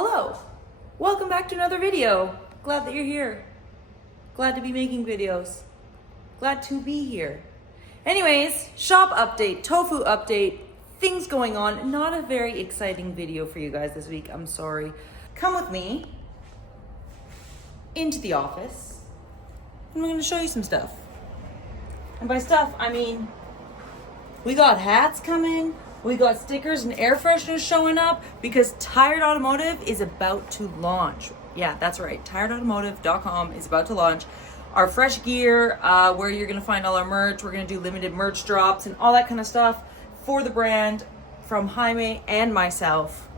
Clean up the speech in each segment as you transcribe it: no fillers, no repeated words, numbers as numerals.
Hello, welcome back to another video. Glad that you're here. Glad to be making videos. Glad to be here. Anyways, shop update, tofu update, things going on. Not a very exciting video for you guys this week, I'm sorry. Come with me into the office and we're gonna show you some stuff. And by stuff, I mean, we got hats coming. We got stickers and air fresheners showing up because Tired Automotive is about to launch. Yeah, that's right. TiredAutomotive.com is about to launch our fresh gear, where you're going to find all our merch. We're going to do limited merch drops and all that kind of stuff for the brand from Jaime and myself.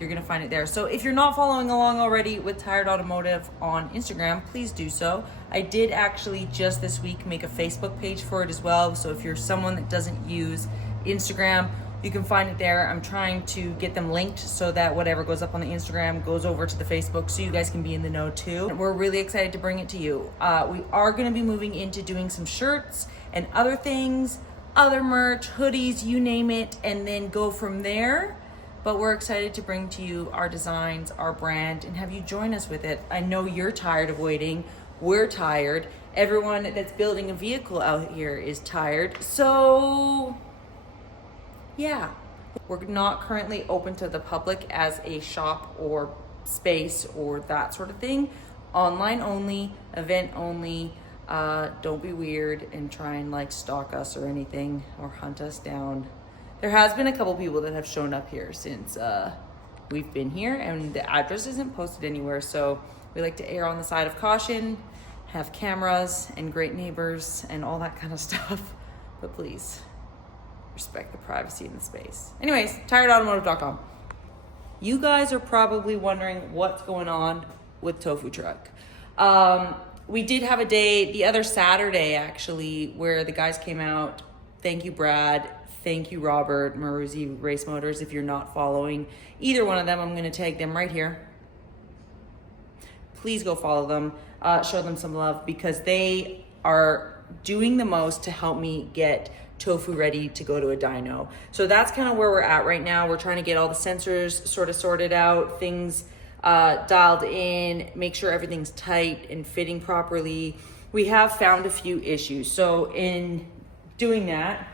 You're going to find it there. So if you're not following along already with Tired Automotive on Instagram, please do so. I did actually just this week make a Facebook page for it as well. So if you're someone that doesn't use Instagram, you can find it there. I'm trying to get them linked so that whatever goes up on the Instagram goes over to the Facebook so you guys can be in the know too. We're really excited to bring it to you. We are going to be moving into doing some shirts and other things, other merch, hoodies, you name it, and then go from there. But we're excited to bring to you our designs, our brand, and have you join us with it. I know you're tired of waiting. We're tired. Everyone that's building a vehicle out here is tired. So yeah, we're not currently open to the public as a shop or space or that sort of thing. Online only, event only. Don't be weird and try and like stalk us or anything or hunt us down. There has been a couple people that have shown up here since we've been here, and the address isn't posted anywhere. So we like to err on the side of caution, have cameras and great neighbors and all that kind of stuff. But please, respect the privacy in the space. Anyways, tiredautomotive.com. You guys are probably wondering what's going on with Tofu Truck. We did have a day the other Saturday actually where the guys came out. Thank you, Brad. Thank you, Robert, Maruzzi Race Motors. If you're not following either one of them, I'm going to tag them right here. Please go follow them, show them some love because they are doing the most to help me get Tofu ready to go to a dyno. So that's kind of where we're at right now. We're trying to get all the sensors sort of sorted out, things dialed in, make sure everything's tight and fitting properly. We have found a few issues. So in doing that,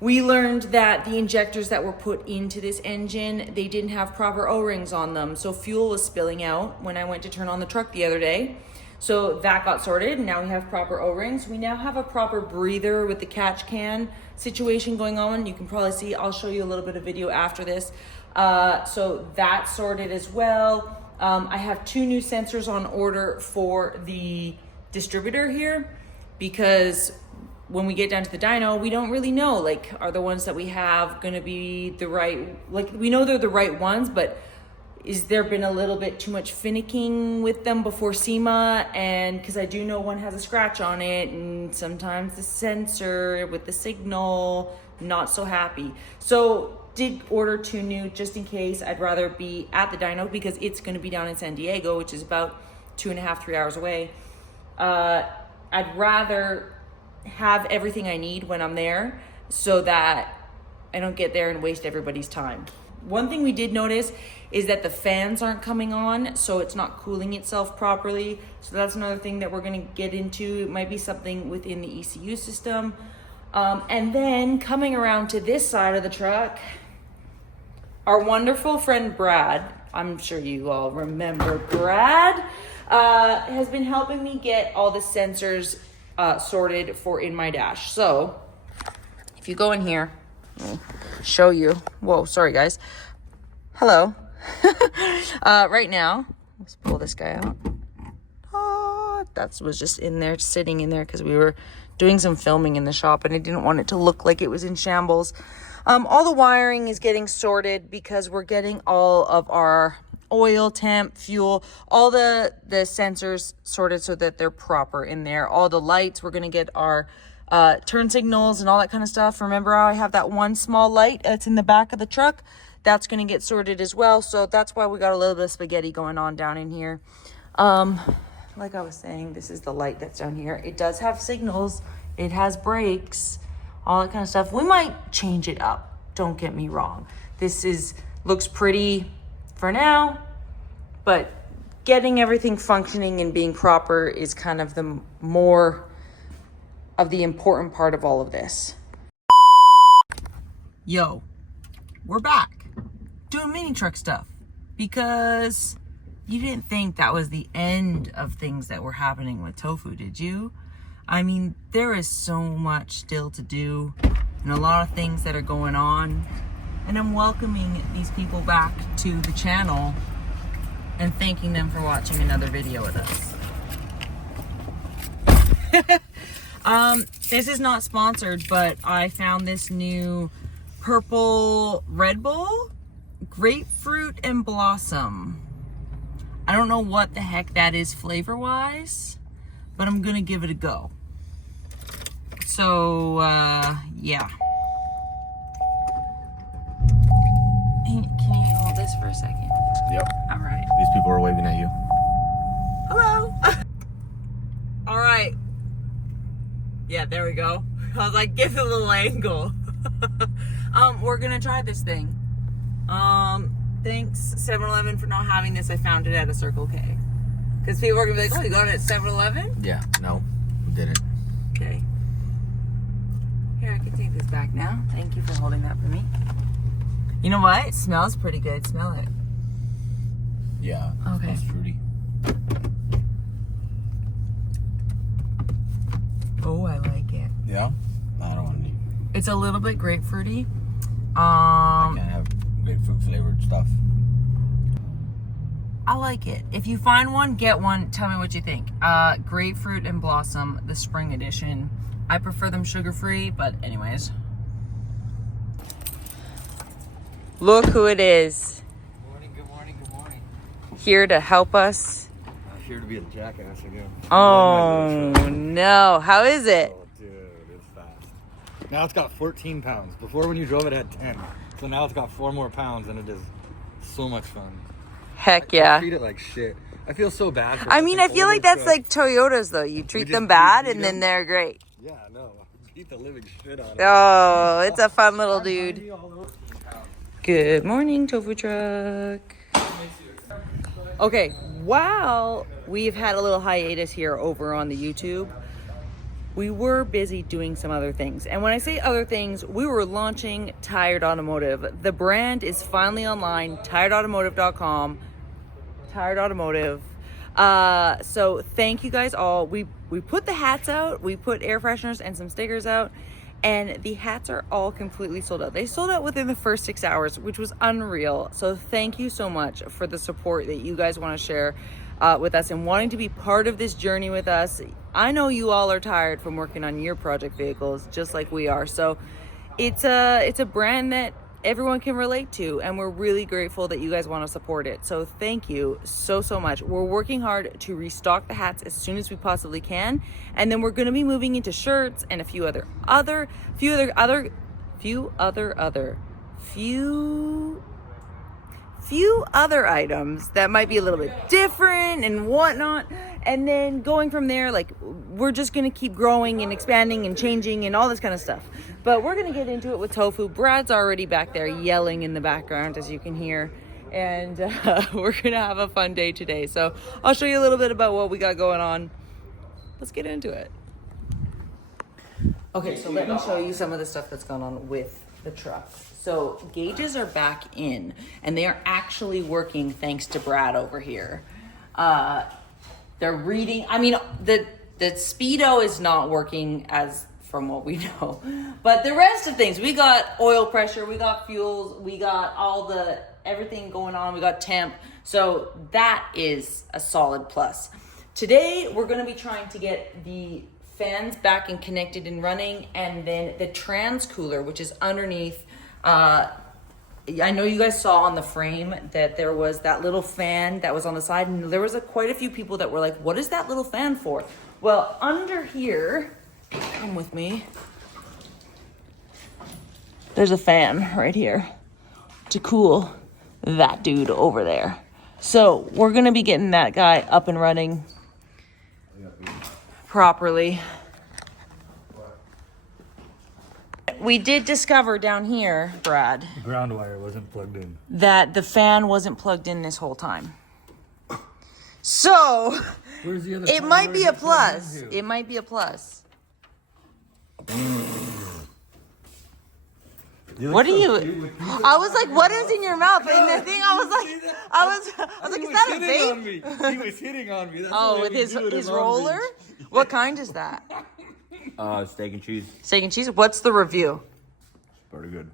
we learned that the injectors that were put into this engine, they didn't have proper O-rings on them. So fuel was spilling out when I went to turn on the truck the other day. So that got sorted. Now we have proper O-rings. We now have a proper breather with the catch can situation going on. You can probably see, I'll show you a little bit of video after this. So that's sorted as well. I have 2 new sensors on order for the distributor here because when we get down to the dyno, we don't really know, like, are the ones that we have gonna be the right, like, we know they're the right ones, but is there been a little bit too much finicking with them before SEMA? And because I do know one has a scratch on it, and sometimes the sensor with the signal, not so happy. So did order 2 new just in case. I'd rather be at the dyno because it's going to be down in San Diego, which is about 2.5, 3 hours away. I'd rather have everything I need when I'm there so that I don't get there and waste everybody's time. One thing we did notice is that the fans aren't coming on, so it's not cooling itself properly. So that's another thing that we're going to get into. It might be something within the ECU system. And then coming around to this side of the truck, our wonderful friend Brad, I'm sure you all remember Brad, has been helping me get all the sensors sorted for in my dash. So if you go in here, I'll show you. Whoa, sorry guys. Hello. Right now, let's pull this guy out. That was just in there, sitting in there because we were doing some filming in the shop and I didn't want it to look like it was in shambles. All the wiring is getting sorted because we're getting all of our oil, temp, fuel, all the sensors sorted so that they're proper in there. All the lights, we're going to get our turn signals and all that kind of stuff. Remember how I have that one small light that's in the back of the truck? That's going to get sorted as well. So that's why we got a little bit of spaghetti going on down in here. Like I was saying, this is the light that's down here. It does have signals. It has brakes, all that kind of stuff. We might change it up. Don't get me wrong. This looks pretty for now, but getting everything functioning and being proper is kind of the more of the important part of all of this. Yo, we're back doing mini truck stuff because you didn't think that was the end of things that were happening with Tofu, did you? I mean, there is so much still to do and a lot of things that are going on. And I'm welcoming these people back to the channel and thanking them for watching another video with us. This is not sponsored, but I found this new purple Red Bull, grapefruit and blossom. I don't know what the heck that is flavor-wise, but I'm gonna give it a go. So, yeah. Can you hold this for a second? Yep. All right. These people are waving at you. Hello. All right. Yeah, there we go. I was like, give it a little angle. We're gonna try this thing. Thanks 7-Eleven for not having this. I found it at a Circle K. Because people are gonna be like, oh, you got it at 7-Eleven? Yeah, no, we didn't. Okay. Here, I can take this back now. Thank you for holding that for me. You know what? It smells pretty good. Smell it. Yeah. Okay. It's fruity. Oh, I like it. Yeah? I don't want any. It's a little bit grapefruity. I can't have grapefruit flavored stuff. I like it. If you find one, get one. Tell me what you think. Grapefruit and blossom, the spring edition. I prefer them sugar-free, but anyways. Look who it is. Good morning, good morning, good morning. Here to help us. Here to be a jackass again. Oh, no. How is it? Oh, dude, it's fast. Now it's got 14 pounds. Before when you drove it had 10. So now it's got 4 more pounds and it is so much fun. Heck I yeah. treat it like shit. I feel so bad for I mean, I feel like that's truck. like Toyotas, though. You treat just them bad beat and then them? they're great. Yeah, no. Beat the living shit out of it. Oh, it's a fun little dude. Good morning, Tofu Truck. Okay, while we've had a little hiatus here over on the YouTube, we were busy doing some other things. And when I say other things, we were launching Tired Automotive. The brand is finally online, tiredautomotive.com. Tired Automotive. So thank you guys all. We put the hats out, we put air fresheners and some stickers out, and the hats are all completely sold out. They sold out within the first 6 hours, which was unreal. So thank you so much for the support that you guys want to share with us and wanting to be part of this journey with us. I know you all are tired from working on your project vehicles just like we are. So it's a brand that everyone can relate to, and we're really grateful that you guys want to support it. So thank you so much. We're working hard to restock the hats as soon as we possibly can, and then we're going to be moving into shirts and a few other items that might be a little bit different and whatnot. And then going from there, like, we're just going to keep growing and expanding and changing and all this kind of stuff. But we're going to get into it with Tofu. Brad's already back there yelling in the background, as you can hear. And we're going to have a fun day today. So I'll show you a little bit about what we got going on. Let's get into it. Okay, so let me show you some of the stuff that's gone on with the truck. So gauges are back in, and they are actually working thanks to Brad over here. They're reading. I mean, the speedo is not working as from what we know, but the rest of things, we got oil pressure, we got fuels, we got everything going on, we got temp. So that is a solid plus. Today, we're going to be trying to get the fans back and connected and running, and then the trans cooler, which is underneath. I know you guys saw on the frame that there was that little fan that was on the side, and there was quite a few people that were like, what is that little fan for? Well, under here, come with me, there's a fan right here to cool that dude over there. So we're gonna be getting that guy up and running properly. we did discover down here, Brad, The ground wire wasn't plugged in. that the fan wasn't plugged in this whole time. So Where's the other it fan? might be Where's a it plugged plus. into? It might be a plus. What are you? I was like, what is in your mouth? And the thing, I was like, is that a vape? He was hitting on me. That's Oh, what with made me do it in his Long roller? Beach. What kind is that? Steak and cheese. Steak and cheese? What's the review? Pretty good.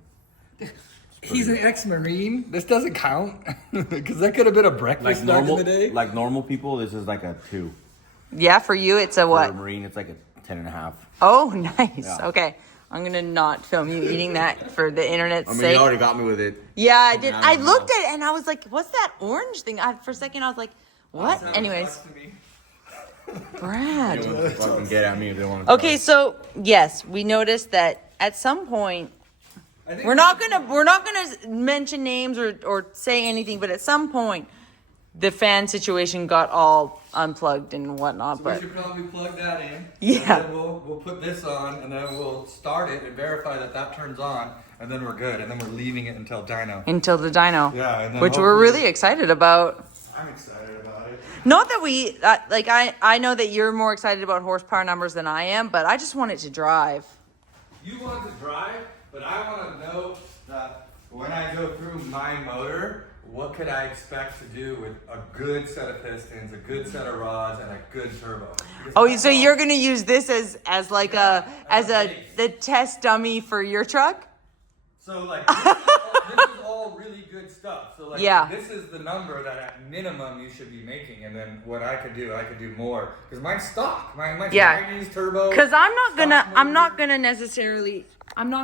He's an ex-Marine. This doesn't count because that could have been a breakfast back in the day. Like normal people, this is like a 2. Yeah, for you, it's a For a what? Marine, it's like a 10.5. Oh, nice. Yeah. Okay. I'm going to not film you eating that for the internet's I mean, sake. you already got me with it. Yeah, I did. Coming out I of my looked mouth. at it and I was like, what's that orange thing? For a second, I was like, what? Anyways, Brad. They want to fucking get at me if they want to. Okay, so yes, we noticed that at some point we're not gonna mention names or say anything, but at some point the fan situation got all unplugged and whatnot. We But should probably plug that in. Yeah. And then we'll put this on, and then we'll start it and verify that turns on, and then we're good. And then we're leaving it until dyno. until the dyno, Yeah, and then which we're hopefully- really excited about. I'm excited about it. Not that we like. I know that you're more excited about horsepower numbers than I am, but I just want it to drive. You want to drive, but I want to know that when I go through my motor, what could I expect to do with a good set of pistons, a good set of rods, and a good turbo? Because Oh, that's so all- you're gonna use this as like the test dummy for your truck? So like this is all really good stuff. So like Yeah. this is the number that at minimum you should be making, and then what I could do more because mine's stock. Mine's Yeah. 90s turbo. Because I'm not motor.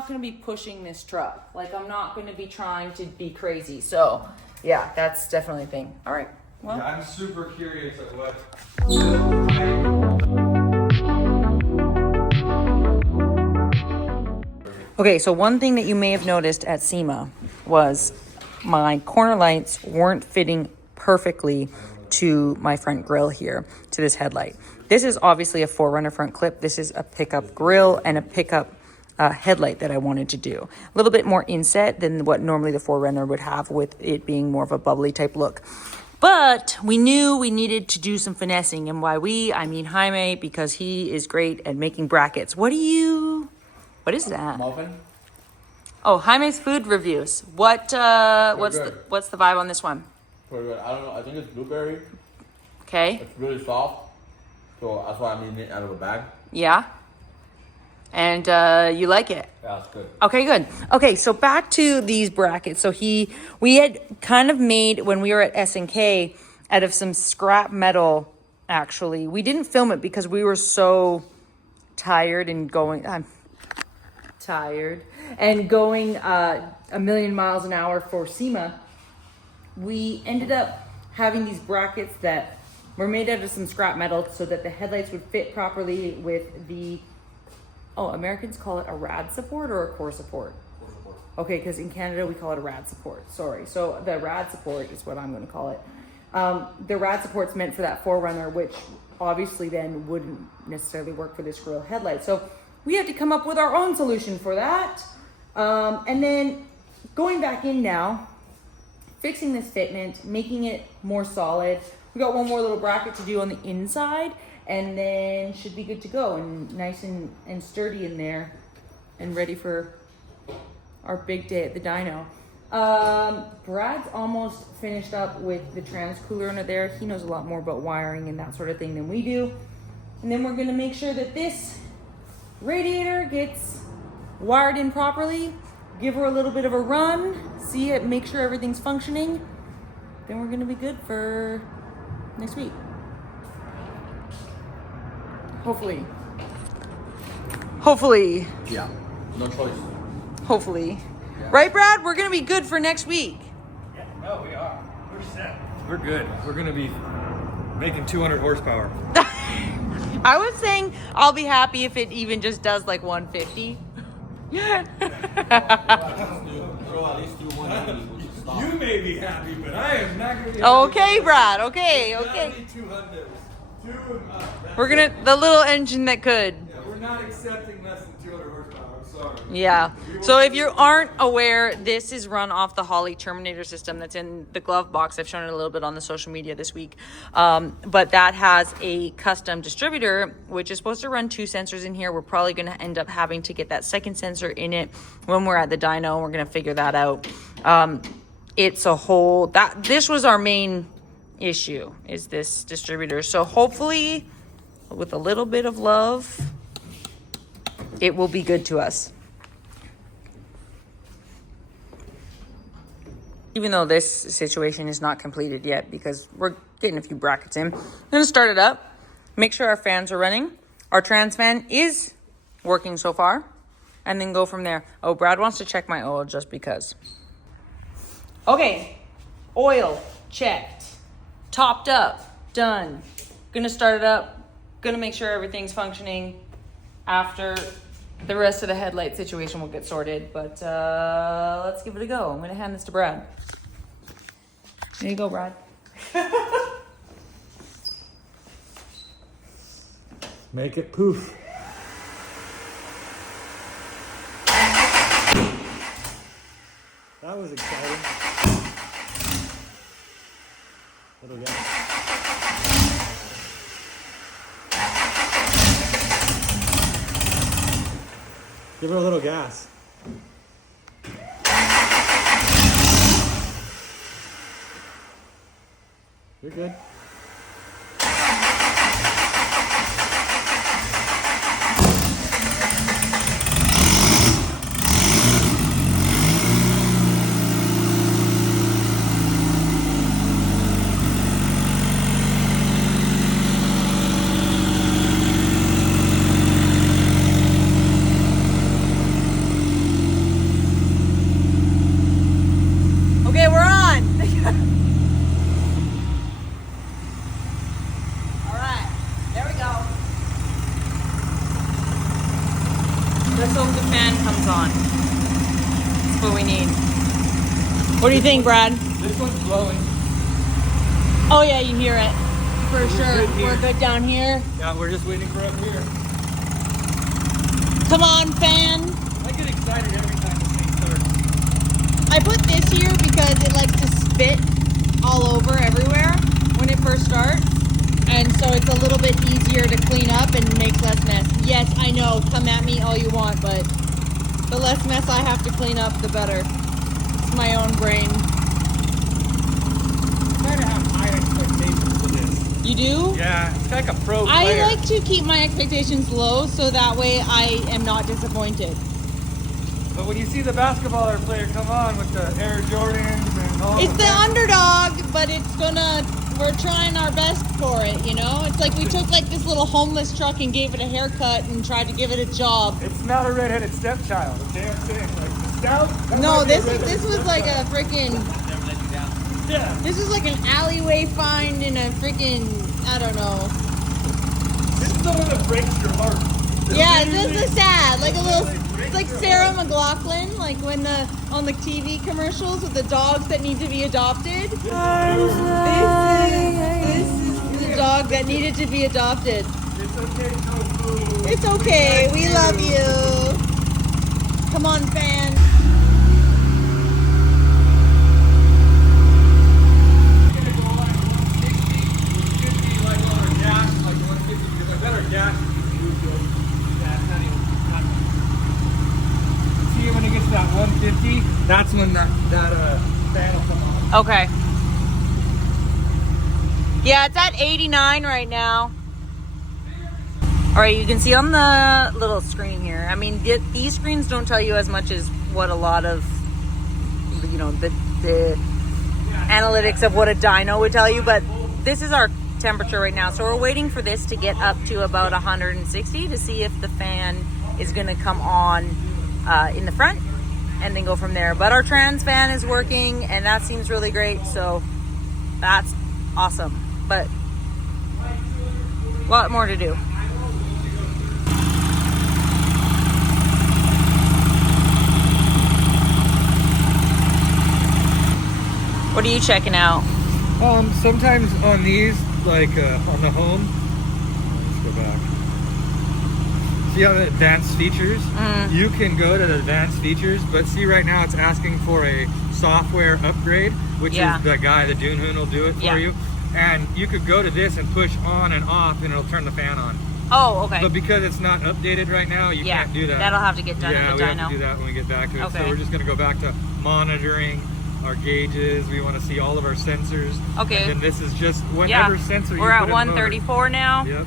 gonna be pushing this truck. Like I'm not gonna be trying to be crazy. So yeah, that's definitely a thing. All right. Well, Yeah, I'm super curious at what. okay, so one thing that you may have noticed at SEMA was my corner lights weren't fitting perfectly to my front grille here, to this headlight. This is obviously a 4Runner front clip. This is a pickup grille and a pickup headlight that I wanted to do. A little bit more inset than what normally the 4Runner would have, with it being more of a bubbly type look. But we knew we needed to do some finessing, and by I mean Jaime, because he is great at making brackets. What is that? Muffin? Oh, Jaime's food reviews. What's good. the vibe on this one? Pretty good. I don't know. I think it's blueberry. Okay. It's really soft. So that's why I'm eating it out of a bag. Yeah. And you like it? Yeah, it's good. Okay, good. Okay, so back to these brackets. So we had kind of made, when we were at S&K, out of some scrap metal, actually. We didn't film it because we were so tired and going... I'm tired. And going a million miles an hour for SEMA. We ended up having these brackets that were made out of some scrap metal so that the headlights would fit properly with the... Oh, Americans call it a rad support or a core support? Core support. Okay, because in Canada we call it a rad support. Sorry. So the rad support is what I'm going to call it. The rad support's meant for that 4Runner, which obviously then wouldn't necessarily work for this grill headlight. So we had to come up with our own solution for that. And then going back in now, fixing this fitment, making it more solid. We got one more little bracket to do on the inside, and then should be good to go and nice and sturdy in there and ready for our big day at the dyno. Brad's almost finished up with the trans cooler under there. He knows a lot more about wiring and that sort of thing than we do. And then we're gonna make sure that this radiator gets wired in properly, give her a little bit of a run, see it, make sure everything's functioning. Then we're gonna be good for next week. Hopefully. Yeah. No choice. Hopefully. Right, Brad? We're gonna be good for next week. Yeah, no, we are. We're set. We're good. We're gonna be making 200 horsepower. I was saying I'll be happy if it even just does like 150. You may be happy, but I am not gonna be happy. Okay, Brad. Okay. Two, We're gonna the little engine that could. we're not accepting less than 200 horsepower. I'm sorry. sorry. Yeah. So if you aren't aware, this is run off the Holley Terminator system that's in the glove box. I've shown it a little bit on the social media this week. But that has a custom distributor, which is supposed to run 2 sensors in here. We're probably going to end up having to get that second sensor in it when we're at the dyno. We're going to figure that out. It's a whole... This was our main issue, is this distributor. So hopefully, with a little bit of love, it will be good to us. Even though this situation is not completed yet because we're getting a few brackets in. I'm gonna start it up, make sure our fans are running. Our trans fan is working so far, and then go from there. Oh, Brad wants to check my oil just because. Okay, oil checked, topped up, done. Gonna start it up, gonna make sure everything's functioning. After the rest of the headlight situation will get sorted, but let's give it a go. I'm gonna hand this to Brad. There you go, Brad. Make it poof. That was exciting. Little gas. Give her a little gas. You're good. Okay, we're on. All right, there we go. Let's hope the fan comes on. That's what we need. What do you think, Brad? This one's blowing. Oh yeah, you hear it. For sure. good here. We're good down here. Yeah, we're just waiting for up here. Come on, fan. I get excited every time this thing starts. I put this here because it likes to spit all over everywhere when it first starts. And so it's a little bit easier to clean up and makes less mess. Yes, I know, come at me all you want, but the less mess I have to clean up, the better. It's my own brain. I kind of have high expectations for this. You do? Yeah, it's like a pro I player. like to keep my expectations low so that way I am not disappointed. But when you see the basketball player come on with the Air Jordans and all It's the underdog, but we're trying our best for it, you know? It's like we took like this little homeless truck and gave it a haircut and tried to give it a job. It's not a redheaded stepchild, okay? I'm saying, like, the stout. that No, might be a this redheaded was like a stepchild. freaking, Yeah. this was like an alleyway find in a freaking, I don't know. This is the one that breaks your heart. Yeah, this is sad. Like a little, it's like Sarah McLachlan, like when on the TV commercials with the dogs that need to be adopted. This is the dog that needed to be adopted. It's okay, Tofu. It's okay. We love you. Come on, fan. It's gonna go on 160, 50 like on our gas, like 150, because I bet our gas is too good. Yeah, it's not even. See when it gets to that 150, that's when that fan will come on. Okay. Yeah, it's at 89 right now. All right, you can see on the little screen here. I mean, these screens don't tell you as much as what a lot of, you know, the analytics of what a dyno would tell you, but this is our temperature right now. So we're waiting for this to get up to about 160 to see if the fan is gonna come on in the front and then go from there. But our trans fan is working and that seems really great. So that's awesome, but a lot more to do. What are you checking out? Sometimes on these, like on the home, let's go back. See on the advanced features? You can go to the advanced features, but see right now it's asking for a software upgrade, which is the guy, the Dune will do it for you. And you could go to this and push on and off and it'll turn the fan on. Oh, okay. But because it's not updated right now, you can't do that. That'll have to get done in the dyno. Yeah, we have to do that when we get back to it. Okay. So we're just gonna go back to monitoring our gauges. We want to see all of our sensors. Okay. And then this is just whatever sensor you put We're at in the 134 now. Yep.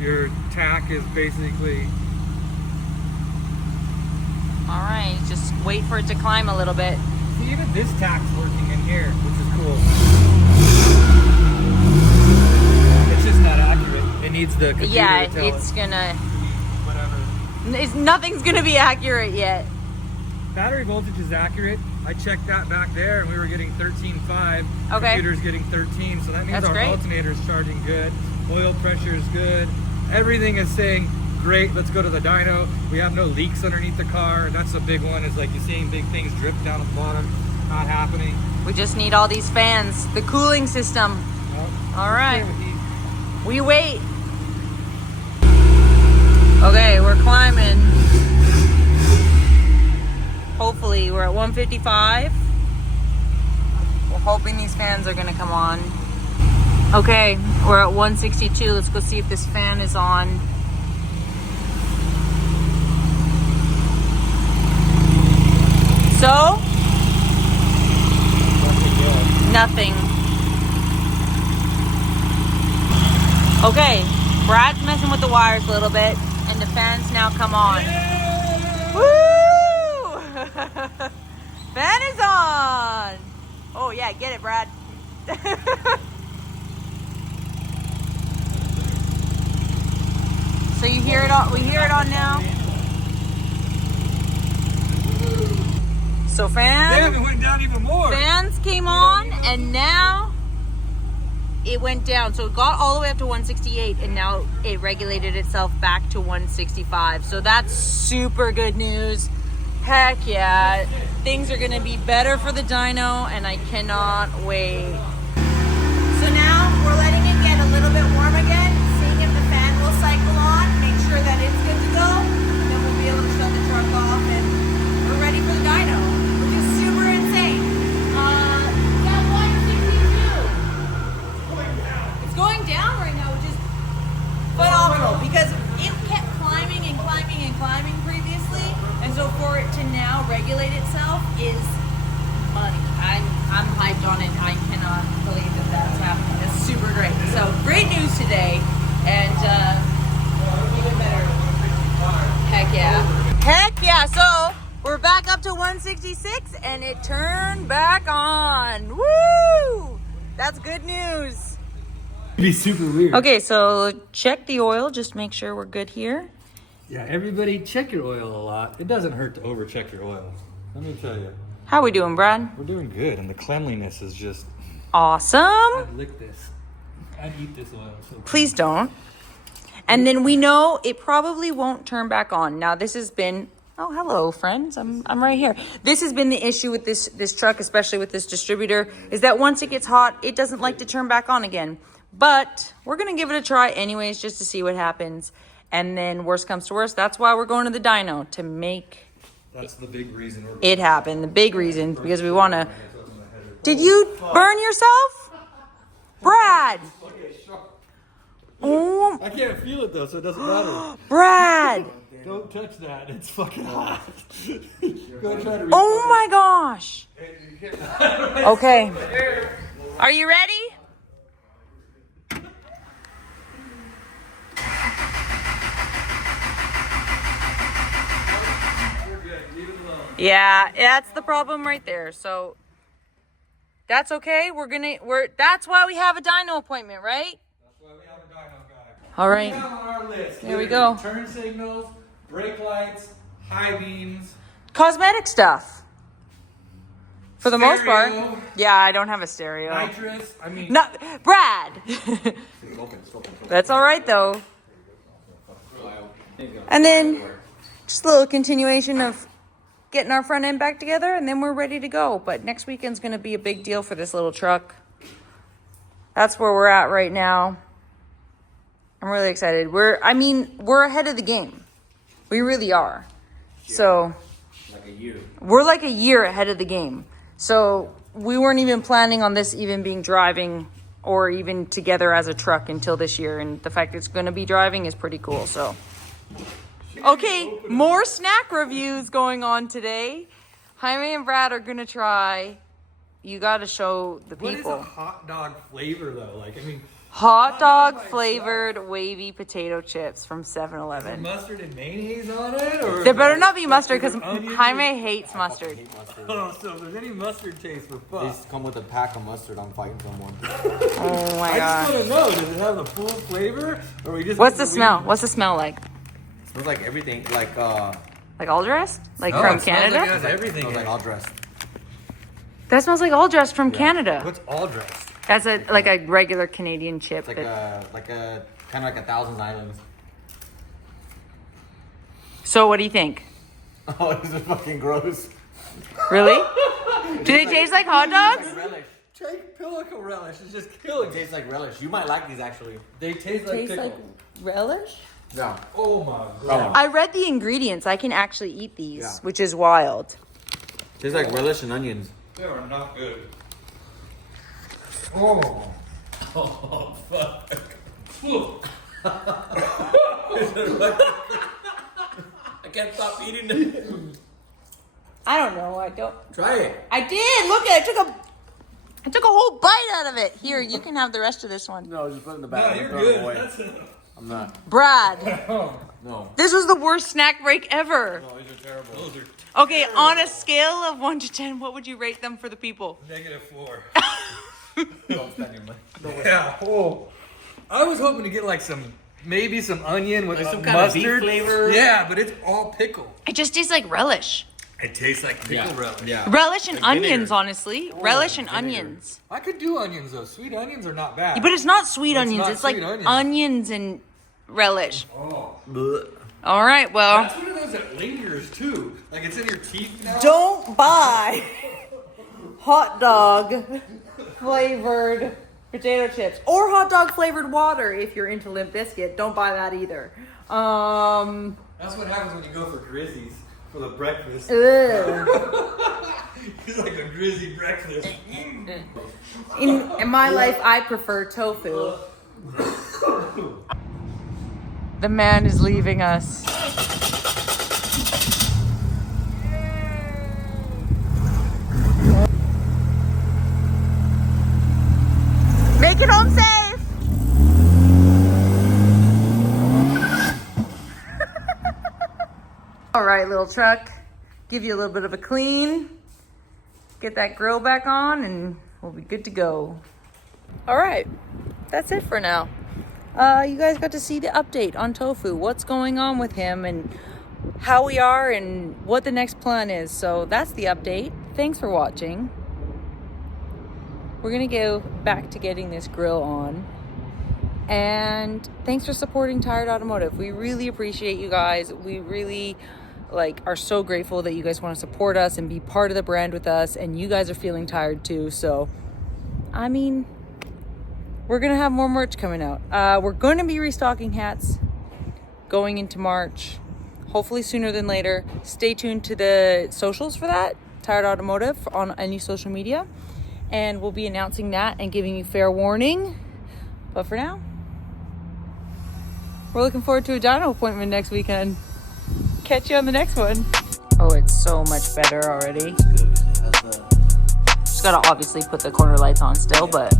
Your tack is basically... All right, just wait for it to climb a little bit. See, even this tack's working in here, which is cool. It's just not accurate. It needs the computer to tell it's it. gonna... Whatever. Nothing's gonna be accurate yet. Battery voltage is accurate. I checked that back there and we were getting 13.5. Okay. Computer's getting 13, so that means That's our great. alternator's charging good. Oil pressure is good. Everything is saying, great, let's go to the dyno. We have no leaks underneath the car. That's a big one, is like you're seeing big things drip down at the bottom. Not happening. We just need all these fans, the cooling system. Well, All right, okay with heat. we wait. Okay, we're climbing. Hopefully, we're at 155. We're hoping these fans are gonna come on. Okay, we're at 162. Let's go see if this fan is on. So? Nothing. Okay, Brad's messing with the wires a little bit, and the fans now come on. Woo! Fan is on! Oh yeah, get it, Brad. So you hear it on, we hear it on now. So Damn, it went down even more. fans came on, and now it went down. So it got all the way up to 168, and now it regulated itself back to 165. So that's super good news. Heck yeah. Things are gonna be better for the dyno, and I cannot wait. So now we're letting it get a little bit warm again, seeing if the fan will cycle on, make sure that it's good to go, and then we'll be able to shut the truck off, and we're ready for the dyno, which is super insane. Got 162. It's going down right now, which is phenomenal, because it kept climbing and climbing and climbing previously, and so for it to now regulate itself is money. I'm hyped on it. I cannot believe that that's happening. That's super great. So great news today, and even better. Heck yeah. Heck yeah. So we're back up to 166, and it turned back on. Woo! That's good news. It'd be super weird. Okay, so check the oil. Just make sure we're good here. Yeah, everybody check your oil a lot. It doesn't hurt to over check your oil. Let me tell you. How we doing, Brad? We're doing good, and the cleanliness is just... Awesome. I'd lick this. I'd eat this oil. So Please don't. And then we know it probably won't turn back on. Now this has been, oh, hello friends, I'm right here. This has been the issue with this truck, especially with this distributor, is that once it gets hot, it doesn't like to turn back on again. But we're gonna give it a try anyways, just to see what happens. And then worst comes to worst, that's why we're going to the dyno, to make that's the big reason we're... it happen. The big reason, because we wanna, did you burn yourself? Brad! Oh, I can't feel it though, so it doesn't matter. Brad! Don't touch that. It's fucking hot. Go try to... Oh my gosh! Okay. Are you ready? Yeah, that's the problem right there. So that's okay. That's why we have a dyno appointment, right? That's why we have a dyno guy. All right. We have on our list. There we go. Turn signals, brake lights, high beams. Cosmetic stuff. For the most part. Stereo. Yeah, I don't have a stereo. Nitrous. I mean... No, Brad. That's all right though. And then just a little continuation of getting our front end back together, and then we're ready to go. But next weekend's going to be a big deal for this little truck. That's where we're at right now. I'm really excited. We're ahead of the game. We really are. So Like a year. we're like a year ahead of the game. So we weren't even planning on this even being driving or even together as a truck until this year. And the fact it's going to be driving is pretty cool. So, okay, more snack reviews going on today. Jaime and Brad are going to try. You got to show the What is a people. hot dog flavor though? Like, I mean, Hot dog by flavored wavy potato chips from 7-Eleven. mustard and mayonnaise on it? Or There better not be mustard because onions? Jaime hates mustard. hate mustard. Oh, so if there's any mustard taste, we're They fucked. come with a pack of mustard. I'm fighting someone. Oh my I just god. want to know, does it have the full flavor? Or we just What's the smell? What's the smell like? Smells like everything. Like Like all dressed? Like No, from it smells like Canada? it has everything smells in like it. all dressed. That smells like all dressed from Canada. What's all dressed? That's like a regular Canadian chip. It's like a kind of like 1,000 Islands. So what do you think? Oh, this is fucking gross. Really? Do they taste like hot dogs? Relish. Take Pilica relish. It's just killing It me. tastes like relish. You might like these actually. They taste like pickle. relish? Yeah. Oh my god. I read the ingredients. I can actually eat these, Yeah. which is wild. Tastes like relish and onions. They are not good. Oh. Oh, fuck. I can't stop eating them. I don't know. I don't. Try it. I did. Look at it. I took a whole bite out of it. Here, you can have the rest of this one. No, just put it in the No, bag. you're and throw it good. away. That's enough. I'm not. Brad, No. this was the worst snack break ever. No, these are terrible. Those are Okay, on a scale of 1 to 10, what would you rate them for the people? -4. Don't spend your money. Yeah. Oh. I was hoping to get like maybe some onion with Like some mustard kind of beef flavor. Yeah, but it's all pickle. It just tastes like relish. It tastes like pickle relish. Yeah. Relish and Like onions, vinegar. honestly. Relish and vinegar. onions. I could do onions though. Sweet onions are not bad. But it's not sweet It's onions. not It's like sweet onions. onions and relish. Oh. Blech. All right, well. That's one of those that lingers too. Like it's in your teeth now. Don't buy hot dog flavored potato chips or hot dog flavored water if you're into Limp Bizkit. Don't buy that either. That's what happens when you go for Grizzies for the breakfast. Ugh. It's like a Grizzy breakfast. In my life, I prefer tofu. The man is leaving us. Make it home safe. All right, little truck. Give you a little bit of a clean. Get that grill back on and we'll be good to go. All right, that's it for now. You guys got to see the update on Tofu, what's going on with him and how we are and what the next plan is. So that's the update. Thanks for watching. We're gonna go back to getting this grill on. And thanks for supporting Tired Automotive. We really appreciate you guys. We really are so grateful that you guys want to support us and be part of the brand with us, and you guys are feeling tired too. So I mean, we're gonna have more merch coming out. We're going to be restocking hats going into March, hopefully sooner than later. Stay tuned to the socials for that, Tired Automotive, on any social media, and we'll be announcing that and giving you fair warning. But for now, we're looking forward to a dyno appointment next weekend. Catch you on the next one. Oh, it's so much better already. Just gotta obviously put the corner lights on still, but